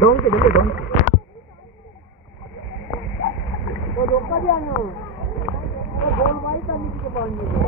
Donkey, donkey, donkey. वो रोका दिया ना, वो गोल वाई करने की बात नहीं।